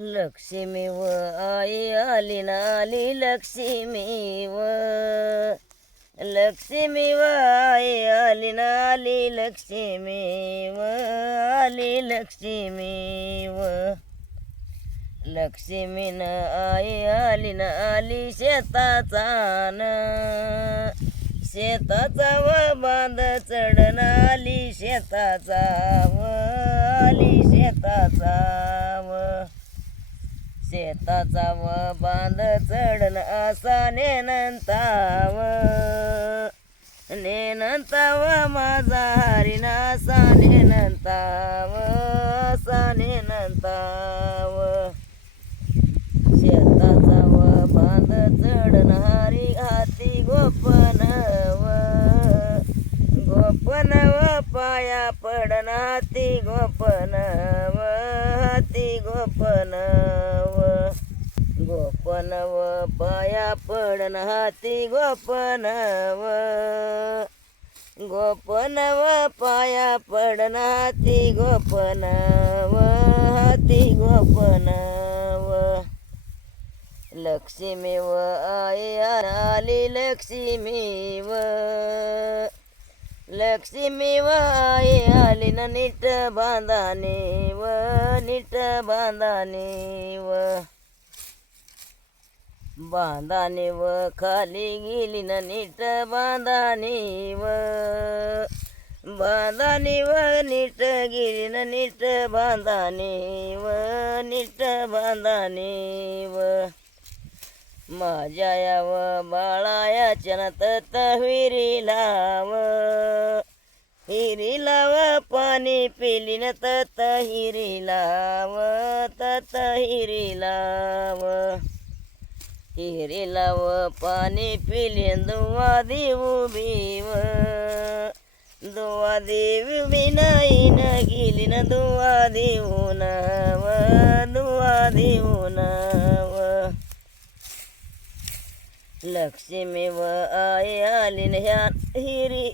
लक्ष्मी व आई आली ना आली लक्ष्मी व लक्ष्मी व आई आली ना आली लक्ष्मी व आली लक्ष्मी व लक्ष्मीन आई आली ना आली शेताचा शेताचा व बांध चढण आली शेताचा व आली शेताचा व शेताचा व बांध चढण असा नेनंताव नेनंताव माझा हरिण असा नेनंताव असा नेनंताव शेताचा व बांध चढण हरी हाती गोपनव गोपनव पाया पडण हाती गोपनव हाती गोपनव गोपनव पाया पडण हाती गोपनव गोपनव पाया पडण हाती गोपनव हाती गोपनव लक्ष्मी व आई आली लक्ष्मी व लक्ष्मी व आई आली न नीट बांधाने व नीट बांधाने व बांधाने व खाली गेली न नीट बांधाने व बांधाने व नीट गेली न नीट बांधाने व नीट बांधाने व माझ्या याव बाळायाच्या न तत हिरी लाव हिरी लाव पाणी पिली न तत हिरी लाव तत हिरी लाव हिरी लाव पाणी पिली दुवा देऊ भीव दुवा देवी विनाईन गेली न दुवा देऊ नव दुवा देऊ नव लक्ष्मी व आई आली न ह्या हिरी